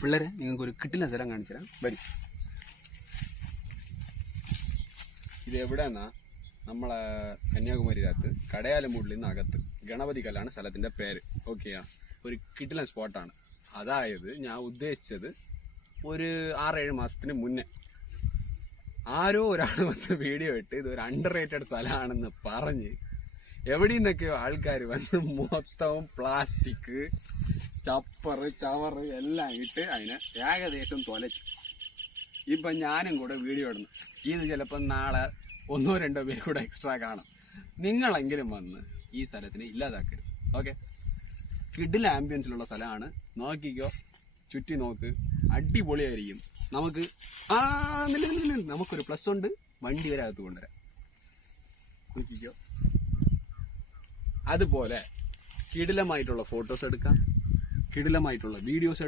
പിള്ളേരെ നിങ്ങൾക്ക് ഒരു കിട്ടില്ല സ്ഥലം കാണിച്ചു തരാം. വരും. ഇത് എവിടെയെന്നാ നമ്മളെ കന്യാകുമാരിക്കകത്ത് കടയാലമൂടിൽ നിന്ന് അകത്ത് ഗണപതി കല്ലാണ് സ്ഥലത്തിന്റെ പേര്. ഓക്കെയാ, ഒരു കിട്ടില്ല സ്പോട്ടാണ്. അതായത് ഞാൻ ഉദ്ദേശിച്ചത് ഒരു 6-7 മാസത്തിന് മുന്നേ ആരോ ഒരാൾ വന്ന് വീഡിയോ ഇട്ട് ഇതൊരു അണ്ടർ റേറ്റഡ് സ്ഥലമാണെന്ന് പറഞ്ഞ് എവിടെ നിന്നൊക്കെയോ ആൾക്കാർ വന്ന് മൊത്തവും പ്ലാസ്റ്റിക് ചവറ് എല്ലാം ഇട്ട് അതിനെ ഏകദേശം തൊലച്ച്. ഇപ്പം ഞാനും കൂടെ വീഡിയോ ഇടുന്നു. ഇത് ചിലപ്പോൾ നാളെ 1-2 പേര് കൂടെ എക്സ്ട്രാ കാണും. നിങ്ങളെങ്കിലും വന്ന് ഈ സ്ഥലത്തിനെ ഇല്ലാതാക്കരുത്. ഓക്കെ, കിഡിൽ ആംബിയൻസിലുള്ള സ്ഥലമാണ്. നോക്കിക്കോ, ചുറ്റി നോക്ക്, അടിപൊളിയായിരിക്കും. നമുക്ക് നമുക്കൊരു പ്ലസ് ഉണ്ട്, വണ്ടി വരെ അകത്ത് കൊണ്ടുവരാം. നോക്കിക്കോ. അതുപോലെ കിടിലമായിട്ടുള്ള ഫോട്ടോസ് എടുക്കാം, കിടിലമായിട്ടുള്ള വീഡിയോസ്